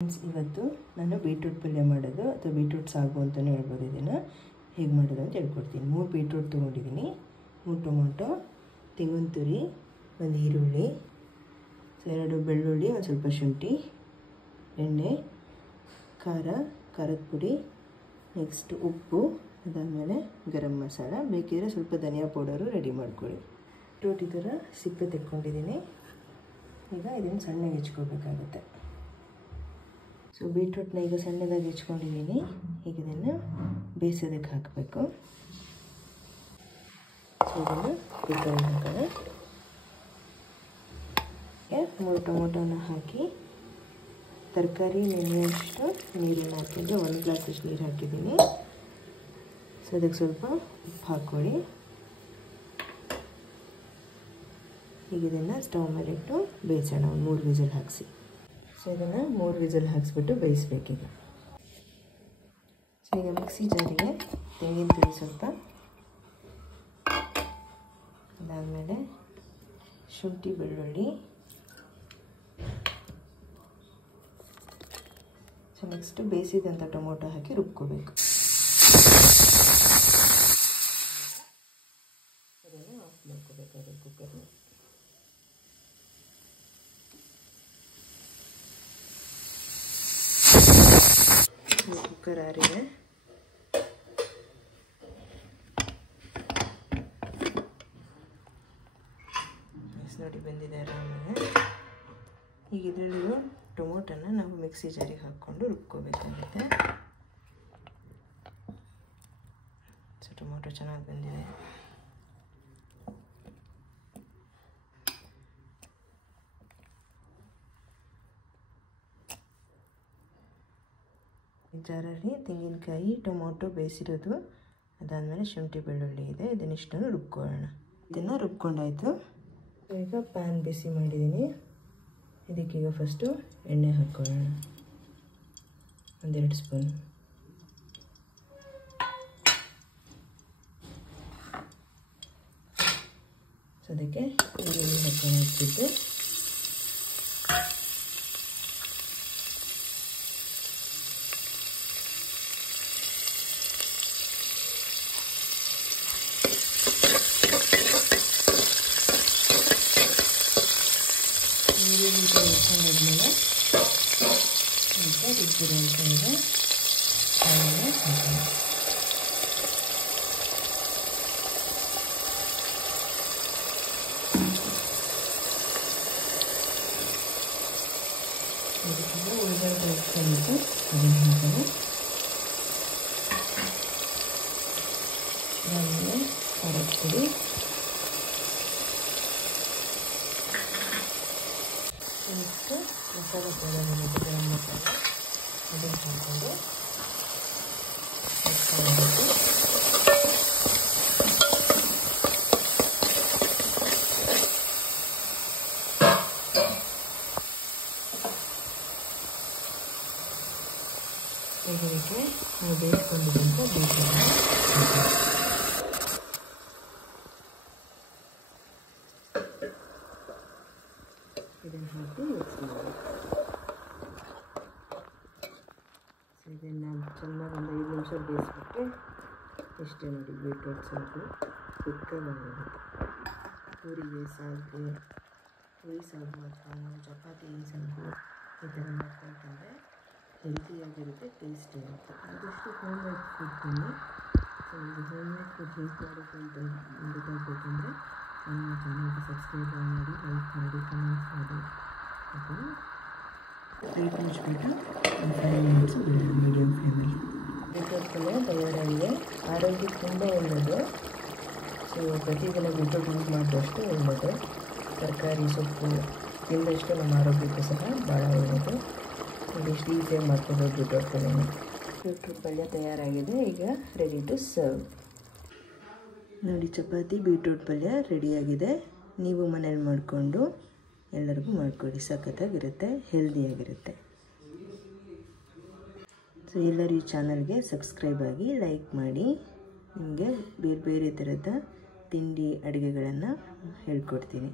ಇವತ್ತು ನಾನು ಬೀಟ್ರೂಟ್ ಪಲ್ಯ ಮಾಡೋದು ಅಥವಾ ಬೀಟ್ರೂಟ್ ಸಾಗು ಅಂತಲೂ ಹೇಳ್ಬೋದು. ಇದನ್ನು ಹೇಗೆ ಮಾಡೋದು ಅಂತ ಹೇಳ್ಕೊಡ್ತೀನಿ. 3 ಬೀಟ್ರೂಟ್ ತೊಗೊಂಡಿದ್ದೀನಿ, 3 ಟೊಮೊಟೊ, ತೆಂಗಿನ ತುರಿ, 1 ಈರುಳ್ಳಿ, 2 ಬೆಳ್ಳುಳ್ಳಿ, ಒಂದು ಸ್ವಲ್ಪ ಶುಂಠಿ, ಎಣ್ಣೆ, ಖಾರದ ಪುಡಿ, ನೆಕ್ಸ್ಟ್ ಉಪ್ಪು, ಅದಾದಮೇಲೆ ಗರಂ ಮಸಾಲ, ಬೇಕಿದ್ರೆ ಸ್ವಲ್ಪ ಧನಿಯಾ ಪೌಡರು ರೆಡಿ ಮಾಡ್ಕೊಳ್ಳಿ. ಬೀಟ್ರೂಟ್ ಈ ಥರ ಸಿಪ್ಪೆ ತೆಕ್ಕೊಂಡಿದ್ದೀನಿ. ಈಗ ಇದನ್ನು ಸಣ್ಣಗೆ ಹೆಚ್ಕೋಬೇಕಾಗುತ್ತೆ. ಸೊ ಬೀಟ್ರೂಟ್ನ ಈಗ ಸಣ್ಣದಾಗಿ ಹೆಚ್ಕೊಂಡಿದ್ದೀನಿ. ಈಗ ಇದನ್ನು ಬೇಯಿಸೋದಕ್ಕೆ ಹಾಕಬೇಕು. ಸೊ ಇದನ್ನು ಕುಕ್ಕರ್ ಹಾಕೋಣ. 3 ಟೊಮೊಟೊನ ಹಾಕಿ ತರಕಾರಿ ನೆನೆಯಷ್ಟು ನೀರನ್ನು ಹಾಕಿದ್ದೆ. 1 ಗ್ಲಾಸಷ್ಟು ನೀರು ಹಾಕಿದ್ದೀನಿ. ಸೊ ಅದಕ್ಕೆ ಸ್ವಲ್ಪ ಉಪ್ಪು ಹಾಕ್ಕೊಳ್ಳಿ. ಈಗ ಇದನ್ನು ಸ್ಟವ್ ಮೇಲಿಟ್ಟು ಬೇಯಿಸೋಣ, 3 ವಿಸಿಲ್ ಹಾಕಿಸಿ. ಸೊ ಇದನ್ನು 3 ವಿಸಿಲ್ ಹಾಕಿಸ್ಬಿಟ್ಟು ಬೇಯಿಸ್ಬೇಕೀಗ. ಸೊ ಈಗ ಮಿಕ್ಸಿ ಜಾರಿಗೆ ತೆಂಗಿನ ತುರಿ ಸ್ವಲ್ಪ, ಅದಾದಮೇಲೆ ಶುಂಠಿ ಬೆಳ್ಳುಳ್ಳಿ, ಸೊ ನೆಕ್ಸ್ಟ್ ಬೇಯಿಸಿದಂಥ ಟೊಮೊಟೊ ಹಾಕಿ ರುಬ್ಕೋಬೇಕು. ಅದನ್ನು ಆಫ್ ಮಾಡ್ಕೋಬೇಕಾಗುತ್ತೆ ಕುಕ್ಕರ್ನ. ಕುಕ್ಕರ್ ಆರಿದೆ. ನೋಡಿ ಬಂದಿದೆ ಆರಾಮಾಗಿ. ಈಗ ಇದರಲ್ಲಿರೋ ಟೊಮೊಟೊನ ನಾವು ಮಿಕ್ಸಿ ಜಾರಿಗೆ ಹಾಕ್ಕೊಂಡು ರುಬ್ಕೋಬೇಕಾಗುತ್ತೆ. ಸೊ ಟೊಮೊಟೊ ಚೆನ್ನಾಗಿ ಬಂದಿದೆ. ಜಾರಲ್ಲಿ ತೆಂಗಿನಕಾಯಿ, ಟೊಮೊಟೊ ಬೇಯಿಸಿರೋದು, ಅದಾದಮೇಲೆ ಶುಂಠಿ ಬೆಳ್ಳುಳ್ಳಿ ಇದೆ. ಇದನ್ನಿಷ್ಟನ್ನು ರುಬ್ಕೊಳ್ಳೋಣ. ಇದನ್ನು ರುಬ್ಕೊಂಡಾಯಿತು. ಈಗ ಪ್ಯಾನ್ ಬಿಸಿ ಮಾಡಿದ್ದೀನಿ. ಇದಕ್ಕೀಗ ಫಸ್ಟು ಎಣ್ಣೆ ಹಾಕ್ಕೊಳ್ಳೋಣ, 1-2 ಸ್ಪೂನ್. ಸೊ ಅದಕ್ಕೆ ಈರುಳ್ಳಿ ಹಾಕ್ಕೊಂಡು ಹಾಕ್ಬಿಟ್ಟು ಹಾಕೊಂಡಾದ್ಮೇಲೆ ಸ್ವಲ್ಪ ರುಬ್ಬಿರೋಂಥ ಇದೆ ಆಮೇಲೆ ಹಾಕೋಣ. ಇದಕ್ಕೆ ಉಳಿದಂಥ ಇಟ್ಕೊಂಡಿದ್ದು ಅದನ್ನು ಹಾಕೋಣ. ಆಮೇಲೆ ಖಾರದ ಪುಡಿ, ನೆಕ್ಸ್ಟ್ ಮಸಾಲೆ ಪೌಡರ್ ಮತ್ತು ಗರಂ ಮಸಾಲ ಅದನ್ನು ಹಾಕ್ಕೊಂಡು ಈಗ ಇದಕ್ಕೆ ನಾವು ಬೇಯಿಸ್ಕೊಂಡಿದ್ದಂಥ ಬೀಟ್ರೂಟನ್ನು ಇದನ್ನು ಹಾಕಿ ಮಿಕ್ಸ್ ಮಾಡಿ. ಸೊ ಇದನ್ನು ಚೆನ್ನಾಗಿ ಒಂದು 5 ನಿಮಿಷ ಬೇಯಿಸ್ಬಿಟ್ಟು ಇಷ್ಟೇ ನೋಡಿ, ಬೀಟ್ರೂಟ್ ಸಾಗು ಕ್ವಿಕ್ಕಾಗಿ ಆಗೋಗುತ್ತೆ. ಪೂರಿಗೆ ಸಾಗು, ಪೂರಿ ಸಾಗು ಅಥವಾ ನಾವು ಚಪಾತಿ ಸಾಗು ಈ ಥರ ಮಾಡ್ಕೊಂತಂದರೆ ಹೆಲ್ತಿಯಾಗಿರುತ್ತೆ, ಟೇಸ್ಟಿ ಇರುತ್ತೆ. ಆದಷ್ಟು ಹೋಮ್ ಮೇಡ್ ಫುಡ್ ತಿನ್ನಿ. ಸೊ ಇದು ಹೋಮ್ ಮೇಡ್ ಫುಡ್ ಹೇಗೆ ಮಾಡೋದು ಅಂತ ಗೊತ್ತಾಗಬೇಕಂದ್ರೆ ನನ್ನ ಚಾನಲ್ಗೆ ಸಬ್ಸ್ಕ್ರೈಬ್ ಮಾಡಿ, ಲೈಕ್ ಮಾಡಿ, ಕಮೆಂಟ್ಸ್ ಮಾಡಿ. ಮತ್ತು ಪ್ಲೇಟ್ ಮುಚ್ಚಿಬಿಟ್ಟು ಒಂದು 5 ಮಿನಿಟ್ಸ್ ಮೀಡಿಯಮ್ ಫ್ಲೇಮಲ್ಲಿ. ಬೀಟ್ರೂಟ್ ಪಲ್ಯ ತಯಾರಾಗಿದೆ. ಆರೋಗ್ಯಕ್ಕೆ ತುಂಬ ಒಳ್ಳೆಯದು. ಸೊ ಪ್ರತಿದಿನ ಬೀಟ್ರೂಟ್ ಯೂಸ್ ಮಾಡಿದಷ್ಟು ಒಳ್ಳೆಯದು. ತರಕಾರಿ ಸೊಪ್ಪು ತಿಂದಷ್ಟು ನಮ್ಮ ಆರೋಗ್ಯಕ್ಕೂ ಸಹ ಭಾಳ ಒಳ್ಳೆಯದು. ಇದಿಷ್ಟು ಈಸಿಯಾಗಿ ಮಾಡ್ಕೋಬೋದು ಬೀಟ್ರೂಟ್ ಪಲ್ಯನ. ಬೀಟ್ರೂಟ್ ಪಲ್ಯ ತಯಾರಾಗಿದೆ. ಈಗ ರೆಡಿ ಟು ಸರ್ವ್. ನೋಡಿ, ಚಪಾತಿ ಬೀಟ್ರೂಟ್ ಪಲ್ಯ ರೆಡಿಯಾಗಿದೆ. ನೀವು ಮನೇಲಿ ಮಾಡಿಕೊಂಡು ಎಲ್ಲರಿಗೂ ಮಾಡಿಕೊಡಿ. ಸಖತ್ತಾಗಿರುತ್ತೆ, ಹೆಲ್ದಿಯಾಗಿರುತ್ತೆ. ಸೊ ಎಲ್ಲರೂ ಈ ಚಾನಲ್ಗೆ ಸಬ್ಸ್ಕ್ರೈಬ್ ಆಗಿ, ಲೈಕ್ ಮಾಡಿ. ನಿಮಗೆ ಬೇರೆ ಬೇರೆ ಥರದ ತಿಂಡಿ ಅಡುಗೆಗಳನ್ನು ಹೇಳ್ಕೊಡ್ತೀನಿ.